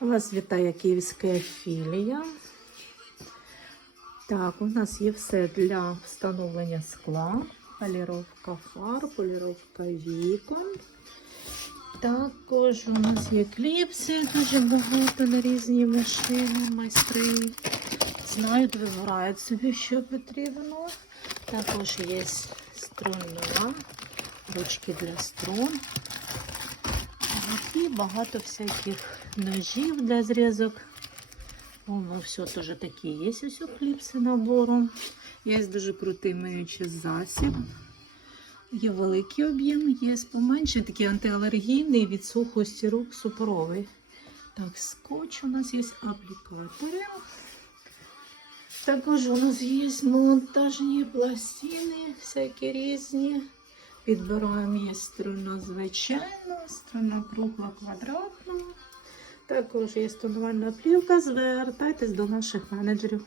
Вас вітає київська філія. Так, у нас є все для встановлення скла, поліровка фар, поліровка вікон. Також у нас є кліпси, дуже багато на різні машини, майстри. Знають, вибирають собі, що потрібно. Також є струна, ручки для струн. І багато всяких ножів для зрізок. Воно все теж такі є ось у кліпси набором. Є дуже крутий миючий засіб. Є великий об'єм, є поменше, такий антиалергійний від сухості рук супоровий. Так, скотч у нас є аплікатори. Також у нас є монтажні пластини, всякі різні. Підбираємо є струна звичайна, струна кругла квадратна. Також є тонувальна плівка. Звертайтесь до наших менеджерів.